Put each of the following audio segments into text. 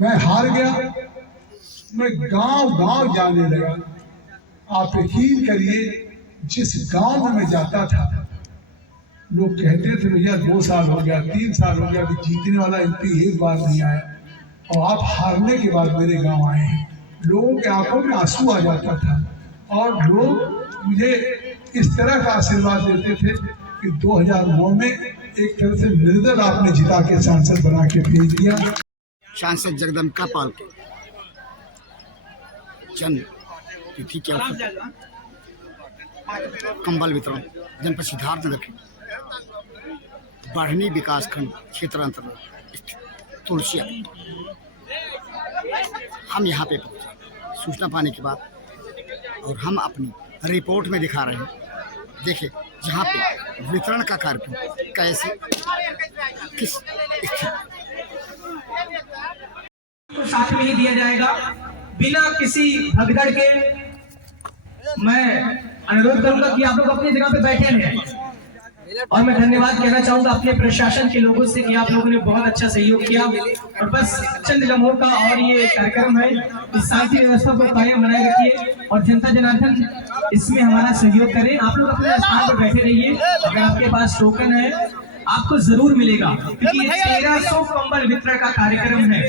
मैं हार गया, मैं गांव गांव जाने लगा। आप यकीन करिए, जिस गांव में मैं जाता था लोग कहते थे भैया 2 साल हो गया, 3 साल हो गया, जीतने वाला एमपी एक बार नहीं आया, और आप हारने के बाद मेरे गांव आए हैं। लोगों के आंखों में आंसू आ जाता था और लोग मुझे इस तरह का आशीर्वाद देते थे कि 2009 में एक तरह से निर्दल आपने जिता के सांसद बना के भेज दिया। सांसद जगदम्बिका पाल के जन्म तिथि के कंबल वितरण जनपद सिद्धार्थनगर के बढ़नी विकासखंड क्षेत्र अंतर्गत स्थित तुलसिया हम यहाँ पे पहुँचे सूचना पाने के बाद, और हम अपनी रिपोर्ट में दिखा रहे हैं। देखिए जहाँ पे वितरण का कार्यक्रम कैसे किस स्थिति तो साथ में ही दिया जाएगा बिना किसी भगदड़ के। मैं अनुरोध करूंगा कि आप लोग अपनी जगह पे बैठे हैं, और मैं धन्यवाद कहना चाहूंगा अपने प्रशासन के लोगों से कि आप लोगों ने बहुत अच्छा सहयोग किया। और बस चंद लम्हों का और ये कार्यक्रम है, इस शांति व्यवस्था को कायम बनाए रखिए और जनता जनार्दन इसमें हमारा सहयोग करें। आप लोग अपने स्थान पर बैठे रहिए। अगर आपके पास टोकन है आपको जरूर मिलेगा, क्योंकि ये 1300 कंबल वितरण का कार्यक्रम है।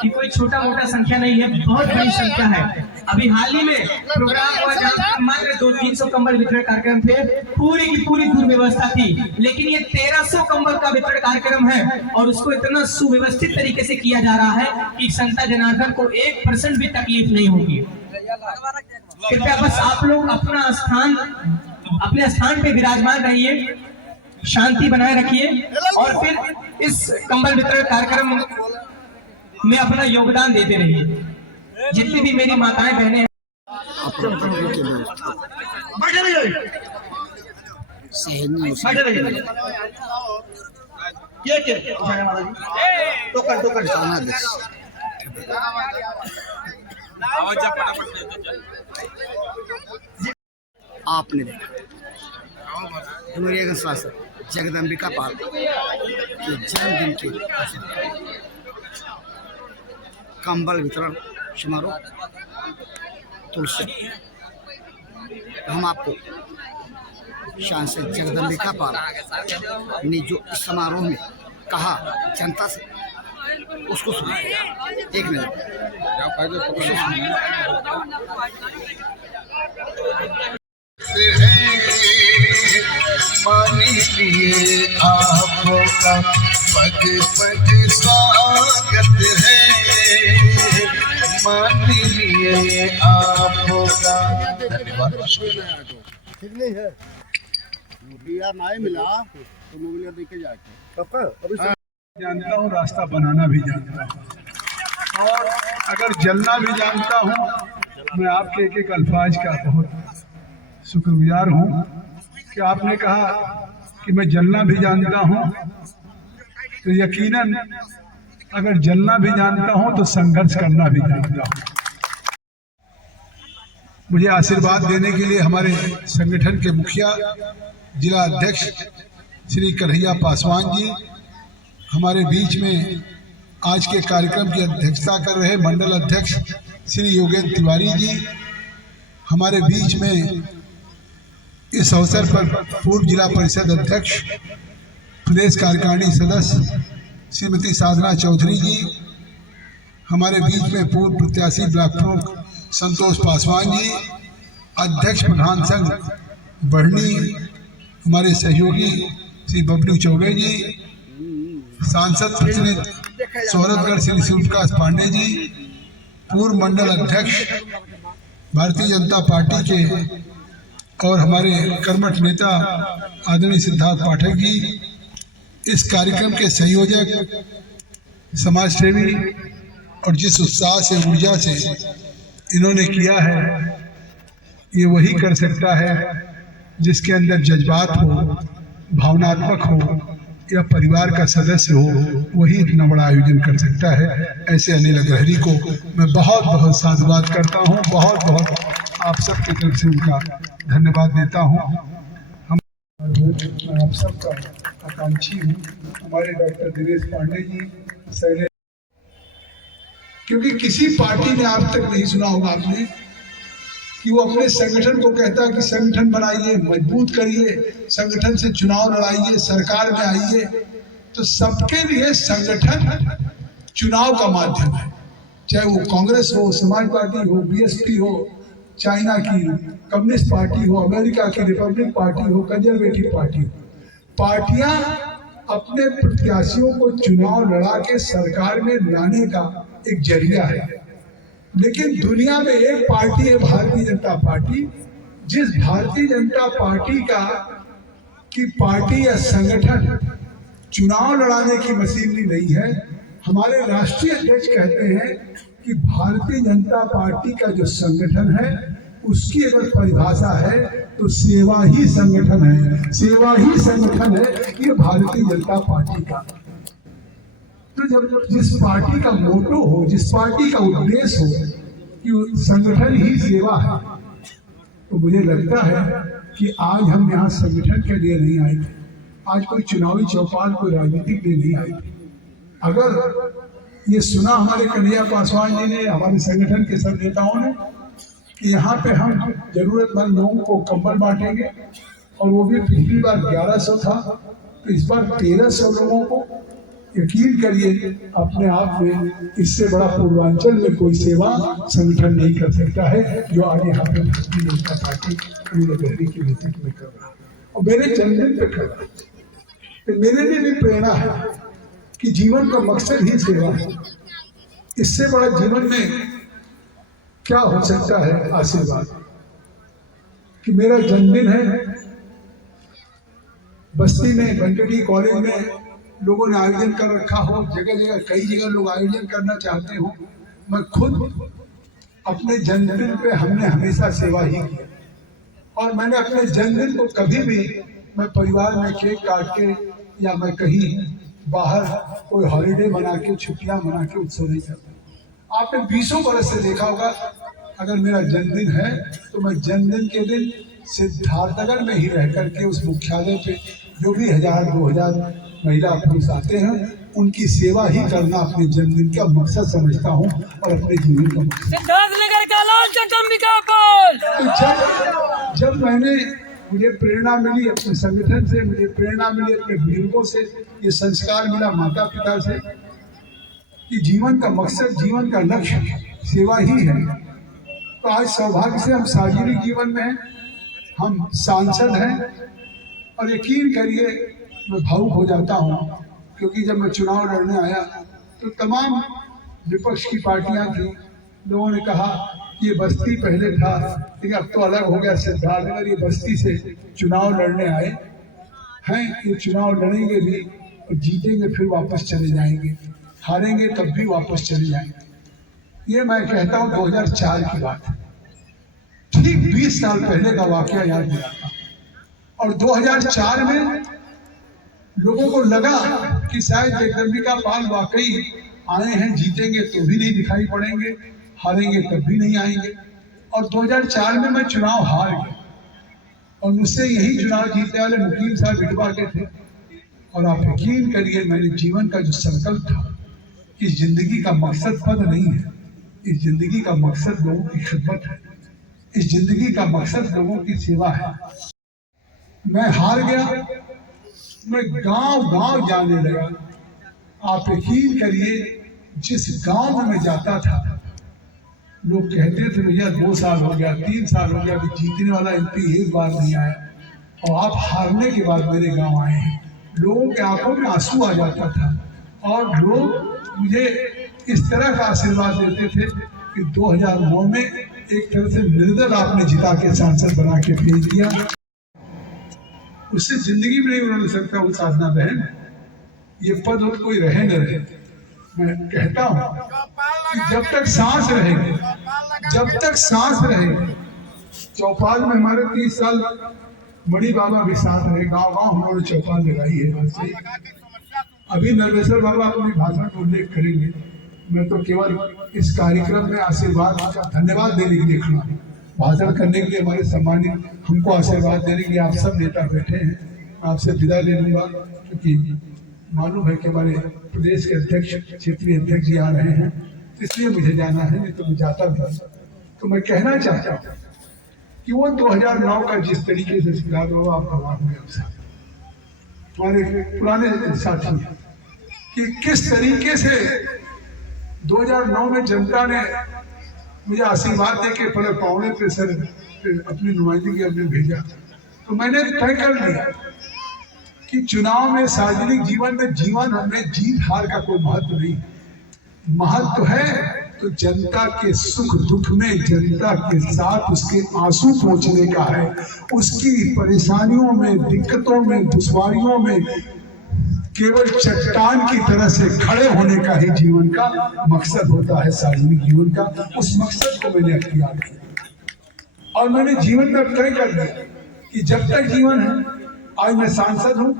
कि कोई छोटा मोटा संख्या नहीं है, बहुत बड़ी संख्या है। अभी हाल ही में प्रोग्राम हुआ जहाँ मात्र 200-300 कंबल वितरण कार्यक्रम थे, पूरी की पूरी दुर्व्यवस्था थी। लेकिन ये 1300 कंबल का वितरण कार्यक्रम है और उसको इतना सुव्यवस्थित तरीके से किया जा रहा है कि संता जनार्दन को 1% भी तकलीफ नहीं होगी। कृपया बस आप लोग अपने स्थान पे विराजमान रहिए, शांति बनाए रखिए, और फिर इस कंबल वितरण कार्यक्रम में अपना योगदान देते रहिए। जितनी भी मेरी माताएं बहनें हैं आपने देखा शासक जगदम्बिका पाल के जन्मदिन के कंबल वितरण समारोह तुलसी। हम आपको सांसद जगदम्बिका पाल ने जो इस समारोह में कहा जनता से, उसको सुनिए। एक मिनट मान लिए आपका पग पग स्वागत है, मान लिए आपका धन्यवाद। ठीक नहीं है, मोबिलिया नहीं मिला तो मोबिलिया देके जाके जानता हूँ, रास्ता बनाना भी जानता हूँ, और अगर जलना भी जानता हूँ। मैं आपके एक एक अल्फाज का बहुत शुक्रगुजार हूँ कि आपने कहा कि मैं जलना भी जानता हूँ, तो यकीनन अगर जलना भी जानता हूँ तो संघर्ष करना भी जानता हूँ। मुझे आशीर्वाद देने के लिए हमारे संगठन के मुखिया जिला अध्यक्ष श्री कन्हैया पासवान जी हमारे बीच में आज के कार्यक्रम की अध्यक्षता कर रहे मंडल अध्यक्ष श्री योगेंद्र तिवारी जी हमारे बीच में इस अवसर पर पूर्व जिला परिषद अध्यक्ष प्रदेश कार्यकारिणी सदस्य श्रीमती साधना चौधरी जी, हमारे बीच में पूर्व प्रत्याशी ब्लॉक प्रमुख संतोष पासवान जी, अध्यक्ष प्रधान संघ बढ़नी हमारे सहयोगी श्री बबलू चौबे जी, सांसद प्रतिनिधि सौरभगढ़ श्री सूर्यप्रकाश पांडे जी, पूर्व मंडल अध्यक्ष भारतीय जनता पार्टी के और हमारे कर्मठ नेता आदरणीय सिद्धार्थ पाठक जी, इस कार्यक्रम के संयोजक समाज सेवी, और जिस उत्साह से ऊर्जा से इन्होंने किया है, ये वही कर सकता है जिसके अंदर जज्बात हो, भावनात्मक हो, या परिवार का सदस्य हो, वही इतना बड़ा आयोजन कर सकता है। ऐसे अनिल अग्रहरी को मैं बहुत बहुत साधुवाद करता हूँ, बहुत बहुत आप सबकी तरफ से उनका धन्यवाद देता हूँ। हम मैं आप सबका आकांक्षी हूँ। हमारे डॉक्टर दिनेश पांडे जी, शैलेश क्योंकि किसी पार्टी ने आज तक नहीं सुना होगा आपने कि वो अपने संगठन को कहता है कि संगठन बनाइए, मजबूत करिए, संगठन से चुनाव लड़ाइए, सरकार में आइए। तो सबके लिए संगठन चुनाव का माध्यम है, चाहे वो कांग्रेस हो, समाज पार्टी हो, बीएसपी हो, चाइना की कम्युनिस्ट पार्टी हो, अमेरिका की रिपब्लिक पार्टी हो, कंजर्वेटिव पार्टी हो। पार्टियां अपने प्रत्याशियों को चुनाव लड़ा के सरकार में लाने का एक जरिया है, लेकिन दुनिया में एक पार्टी है, भारतीय जनता पार्टी। जिस भारतीय जनता पार्टी की पार्टी या संगठन चुनाव लड़ाने की मशीनरी नहीं है। हमारे राष्ट्रीय अध्यक्ष कहते हैं कि भारतीय जनता पार्टी का जो संगठन है उसकी अगर परिभाषा है तो सेवा ही संगठन है, सेवा ही संगठन है ये भारतीय जनता पार्टी का। तो जब जिस पार्टी का मोटो हो, जिस पार्टी का उद्देश्य हो कि संगठन ही सेवा है, तो मुझे लगता है कि आज हम यहाँ संगठन के लिए नहीं आए थे, आज कोई चुनावी चौपाल, कोई राजनीतिक लिए नहीं आए थे। अगर ये सुना हमारे कन्हैया पासवान जी ने, हमारे संगठन के सब नेताओं ने कि यहाँ पे हम जरूरतमंद लोगों को कंबल बांटेंगे, और वो भी पिछली बार 1100 था, तो इस बार 1300 लोगों को, यकीन करिए अपने आप में इससे बड़ा पूर्वांचल में कोई सेवा संगठन नहीं कर सकता है जो आज यहाँ पे भारतीय जनता पार्टी अनिल बहरी के नेतृत्व में कर रहा है, और मेरे जन्मदिन पे कर रहा है। तो मेरे लिए भी प्रेरणा है कि जीवन का मकसद ही सेवा है। इससे बड़ा जीवन में क्या हो सकता है आशीर्वाद, कि मेरा जन्मदिन है, बस्ती में वेंकटी कॉलेज में लोगों ने आयोजन कर रखा हो, जगह जगह कई जगह लोग आयोजन करना चाहते हो, मैं खुद अपने जन्मदिन पे हमने हमेशा सेवा ही की, और मैंने अपने जन्मदिन को कभी भी मैं परिवार में केक काट के या मैं कहीं बाहर कोई हॉलीडे मना के, छुट्टियां मना के उत्सव नहीं करता। आपने 20 बरस से देखा होगा, अगर मेरा जन्मदिन है तो मैं जन्मदिन के दिन सिद्धार्थनगर में ही रह करके उस मुख्यालय पे जो भी 1000-2000 महिला पुरुष आते हैं उनकी सेवा ही करना अपने जन्मदिन का मकसद समझता हूँ और अपने जीवन का मकसद। सिद्धार्थनगर का लाल चटम्बिका पुल। जब मुझे प्रेरणा मिली अपने संगठन से, मुझे प्रेरणा मिली अपने बुजुर्गों से, ये संस्कार मिला माता पिता से कि जीवन का मकसद, जीवन का लक्ष्य सेवा ही है, तो आज सौभाग्य से हम सार्वजनिक जीवन में हैं, हम सांसद हैं, और यकीन करिए मैं भावुक हो जाता हूँ, क्योंकि जब मैं चुनाव लड़ने आया तो तमाम विपक्ष की पार्टियां थी, लोगों ने कहा ये बस्ती पहले था लेकिन अब तो अलग हो गया सिद्धार्थनगर, ये बस्ती से चुनाव लड़ने आए हैं, ये चुनाव लड़ेंगे भी और जीतेंगे फिर वापस चले जाएंगे, हारेंगे तब भी वापस चले जाएंगे। ये मैं कहता हूँ 2004 की बात, ठीक 20 साल पहले का वाकया याद दिलाता। और 2004 में लोगों को लगा कि शायद जगदम्बिका पाल वाकई आए हैं, जीतेंगे तो भी नहीं दिखाई पड़ेंगे, हारेंगे तब भी नहीं आएंगे। और 2004 में मैं चुनाव हार गया, और मुझसे यही चुनाव जीतने वाले मुकीम साहब इटवा के थे। और आप यकीन करिए मेरे जीवन का जो संकल्प था, इस जिंदगी का मकसद पद नहीं है, इस जिंदगी का मकसद लोगों की खिदमत है, इस जिंदगी का मकसद लोगों की सेवा है। मैं हार गया, मैं गांव जाने लगा। आप यकीन करिए जिस गांव में मैं जाता था लोग कहते थे भैया 2 साल हो गया, 3 साल हो गया, जीतने वाला एमपी एक बार नहीं आया, और आप हारने के बाद मेरे गांव आए हैं। लोगों के आंखों में आंसू आ जाता था, और लोग मुझे इस तरह का आशीर्वाद देते थे कि 2009 में एक तरह से निर्दल आपने जिता के सांसद बना के भेज दिया। उससे जिंदगी में नहीं उन्होंने सकता वो साधना बहन, ये पद और कोई रहे न रहे। मैं कहता हूँ कि जब तक सांस रहेगी, जब तक सांस रहेगी, चौपाल में हमारे 30 साल मणि बाबा भी साथ रहे, गाँव गाँव हम लोगों ने चौपाल लगाई है। वैसे अभी नरवेश्वर बाबा अपने भाषण का उल्लेख करेंगे, मैं तो केवल इस कार्यक्रम में आशीर्वाद का धन्यवाद देने के लिए खड़ा हूँ। भाषण करने के लिए हमारे सम्मानित, हमको आशीर्वाद देने के लिए आप सब नेता बैठे हैं। आपसे विदा ले लूंगा क्योंकि मालूम है कि हमारे प्रदेश के अध्यक्ष, क्षेत्रीय अध्यक्ष जी आ रहे हैं, इसलिए मुझे जाना है, नहीं तो मैं जाता भी। तो मैं कहना चाहता हूँ कि वो 2009 का जिस तरीके से सिद्धार्थ बाबा आप गवाह हुए हमारे पुराने साथी हैं कि किस तरीके से 2009 में जनता ने मुझे आशीर्वाद दे के पहले पौने पे सर अपनी नुमाइंदगी हमने भेजा। तो मैंने तय कर लिया कि चुनाव में, सार्वजनिक जीवन में जीत हार का कोई महत्व नहीं। महत्व है तो जनता के सुख दुख में जनता के साथ उसके आंसू पहुंचने का है, उसकी परेशानियों में, दिक्कतों में, दुश्वारियों में केवल चट्टान की तरह से खड़े होने का ही जीवन का मकसद होता है, सार्वजनिक जीवन का। उस मकसद को मैंने अख्तियार किया और मैंने जीवन में तय कर दिया कि जब तक जीवन है, आज मैं सांसद हूं,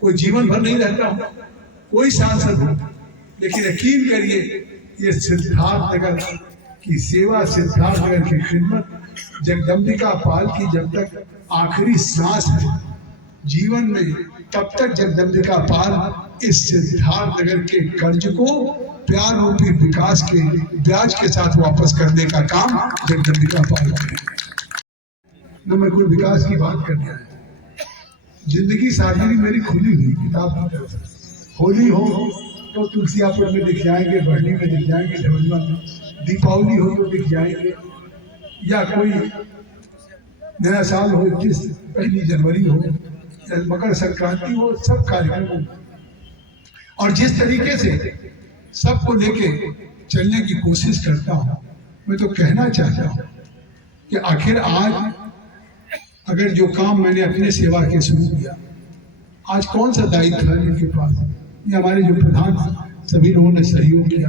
कोई जीवन भर नहीं रहता हूं, कोई सांसद हूं, लेकिन यकीन करिए ये सिद्धार्थनगर की सेवा, सिद्धार्थनगर की खिदमत, जगदम्बिका पाल की जब तक आखिरी सांस है जीवन में, तब तक जगदम्बिका पाल इस सिद्धार्थनगर के कर्ज को प्यार रूपी विकास के ब्याज के साथ वापस करने का काम जगदम्बिका पाल करेगी। न मैं कोई विकास की बात करने आया, जिंदगी सारी मेरी खुली हुई किताब की तरह से। होली हो तो तुलसियापुर में दिख जाएंगे, बढ़नी में दिख जाएंगे, ढोलवा में, दीपावली हो तो दिख जाएंगे, या कोई नया साल हो, 1 जनवरी हो, मकर संक्रांति हो, सब कार्यक्रम हो। और जिस तरीके से सबको लेके चलने की कोशिश करता हूं, मैं तो कहना चाहता हूं कि आखिर आज अगर जो काम मैंने अपने सेवा के शुरू किया, आज कौन सा दायित्व है इनके पास, या हमारे जो प्रधान सभी लोगों ने सहयोग किया,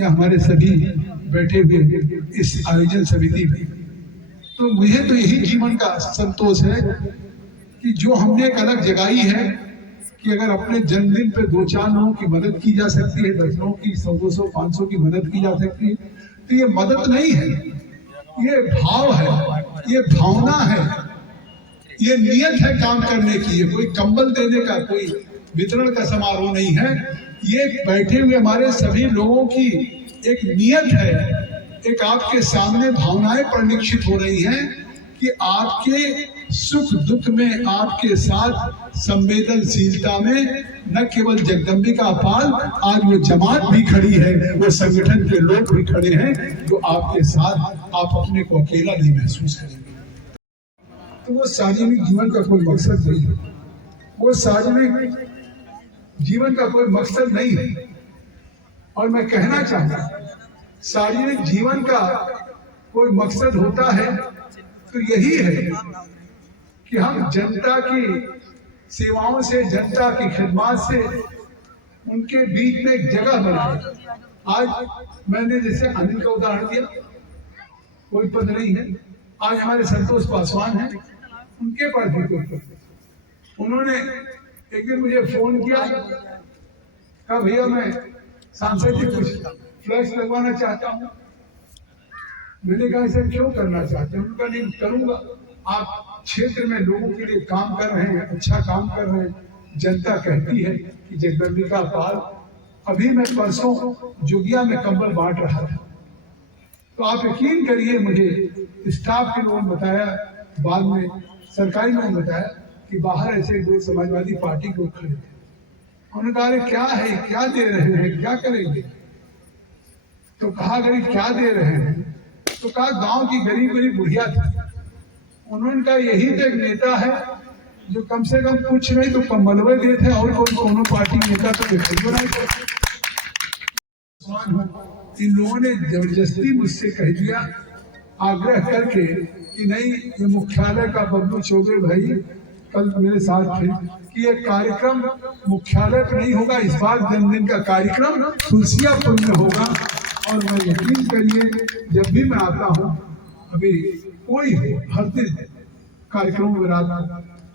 या हमारे सभी बैठे हुए इस आयोजन समिति में, तो मुझे तो यही जीवन का संतोष है कि जो हमने एक अलग जगाई है कि अगर अपने जन्मदिन पे 2-4 लोगों की मदद की जा सकती है, 10 लोगों की, 100-200, 500 की मदद की जा सकती है, तो ये मदद नहीं है, ये भाव है, ये भावना है, ये नियत है काम करने की। ये कोई कंबल देने का, कोई वितरण का समारोह नहीं है, ये बैठे हुए हमारे सभी लोगों की एक नियत है, एक आपके सामने भावनाएं परिलक्षित हो रही हैं कि आपके सुख दुख में, आपके साथ संवेदनशीलता में न केवल जगदम्बिका पाल, आज वो जमात भी खड़ी है, वो संगठन के लोग भी खड़े हैं जो आपके साथ, आप अपने को अकेला नहीं महसूस करेंगे। तो वो सार्वजनिक जीवन का कोई मकसद नहीं है, वो सार्वजनिक जीवन का कोई मकसद नहीं है। और मैं कहना चाहता हूं, सार्वजनिक जीवन का कोई मकसद होता है तो यही है कि हम जनता की सेवाओं से, जनता की खिदमत से उनके बीच में एक जगह बनाए। आज मैंने जैसे अनिल का उदाहरण दिया, कोई पद नहीं है, आज हमारे संतोष पासवान हैं, उनके पास भी कोई पद नहीं। उन्होंने एक दिन मुझे फोन किया, कहा भैया मैं सांसद जी कुछ फ्लैक्स लगवाना चाहता हूँ। मैंने कहा ऐसा क्यों करना चाहते हैं? उनका नहीं करूंगा, आप क्षेत्र में लोगों के लिए काम कर रहे हैं, अच्छा काम कर रहे हैं, जनता कहती है कि जगदम्बिका पाल, अभी मैं परसों जोगिया में कंबल बांट रहा था, तो आप यकीन करिए मुझे स्टाफ के लोगों ने बताया, बाद में सरकारी लोगों ने बताया कि बाहर ऐसे 2 समाजवादी पार्टी के लोग खड़े थे। उन्होंने कहा अरे क्या है, क्या दे रहे हैं, क्या करेंगे? तो कहा गरीब क्या दे रहे हैं? तो कहा गांव की गरीब गरीब बुढ़िया थी। उन्होंने कहा यही तो एक नेता है जो कम से कम कुछ नहीं तो कंबलवे देते हैं, और कोई कोनो पार्टी नेता तो देखो नहीं। इन लोगों ने जबरदस्ती मुझसे कह दिया, आग्रह करके कि नहीं, ये मुख्यालय का बबलू चौबे भाई कल मेरे साथ थे कि ये कार्यक्रम मुख्यालय पर नहीं होगा, इस बार जन्मदिन का कार्यक्रम तुलसियापुर में होगा। और मैं यकीन करिए जब भी मैं आता हूँ, अभी कोई हो, हर दिन कार्यक्रमों में रात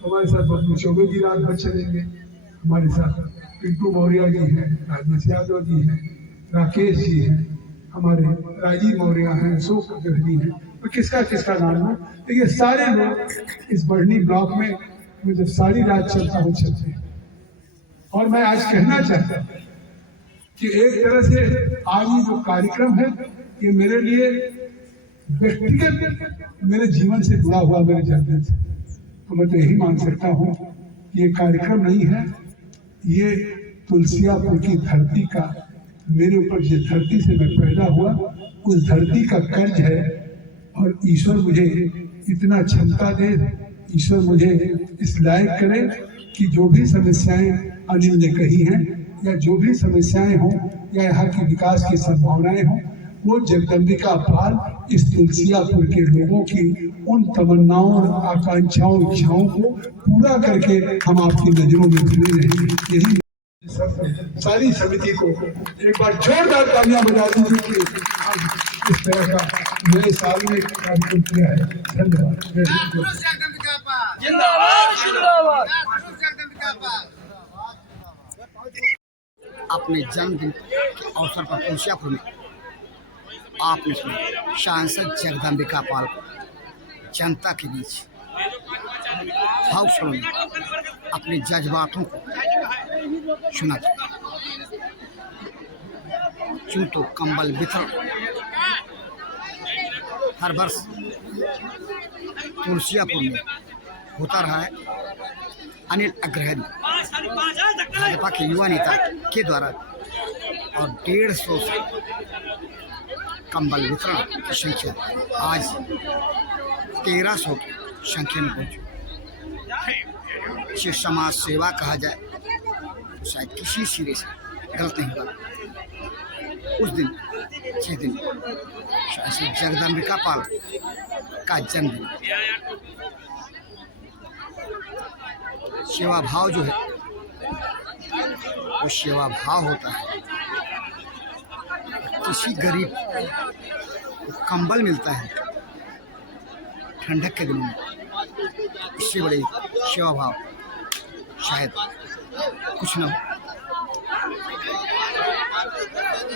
हमारे साथ बबलू चौबे जी रात भर चलेंगे, हमारे साथ पिंटू मौर्य जी हैं, राजेश यादव जी हैं, राकेश जी हैं, हमारे राजीव मौर्य हैं, अशोक गहरी हैं, तो किसका किसका नाम हो, तो ये सारे लोग इस बढ़नी ब्लॉक में मैं जब सारी रात चलता हूँ चलते हैं। और मैं आज कहना चाहता हूँ कि एक तरह से आज ये जो कार्यक्रम है ये मेरे लिए व्यक्तिगत मेरे जीवन से जुड़ा हुआ मेरे जन्म से, तो मैं तो यही मान सकता हूँ कि ये कार्यक्रम नहीं है, ये तुलसियापुर की धरती का, मेरे ऊपर जिस धरती से मैं पैदा हुआ उस धरती का कर्ज है। और ईश्वर मुझे इतना क्षमता दे, ईश्वर मुझे इस लायक करे कि जो भी समस्याएं अनिल ने कही हैं या जो भी समस्याएं हों या यहाँ की विकास की संभावनाएं हों, वो जगदम्बिका पाल इस तुलसियापुर के लोगों की उन तमन्नाओं और आकांक्षाओं इच्छाओं को पूरा करके हम आपकी नजरों में खड़े रहेंगे। यही सारी समिति को एक बार जोरदार तालियां बजा दीजिए कि आज इस तरह का नए साल में कार्यक्रम किया है। धन्यवाद। जिंदाबाद जिंदाबाद। अपने जन्मदिन के अवसर पर तुलसियापुर में आपने सुना सांसद जगदम्बिका पाल को जनता के बीच भावक्षणों में अपने जज्बातों को सुना था। क्यों तो कंबल वितरण हर वर्ष तुलसियापुर में होता रहा है। अनिल अग्रहरी भाजपा के युवा नेता के द्वारा और 150 से कंबल वितरण की संख्या आज 1300 की संख्या में पहुंची। इसे समाज सेवा कहा जाए तो शायद किसी सिरे से गलत नहीं होगा। उस दिन जिस दिन शायद जगदम्बिका पाल का जन्मदिन, सेवा भाव जो है वो सेवा भाव होता है। किसी गरीब को कंबल मिलता है ठंडक के दिनों में, इससे बड़े सेवा भाव शायद कुछ न हो।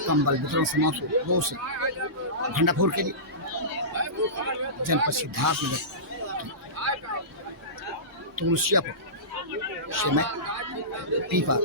कंबल वितरण समारोह वो से भंडापुर के लिए जनपद सिद्धार्थ नगर तुलसियापुर से मैं पीपा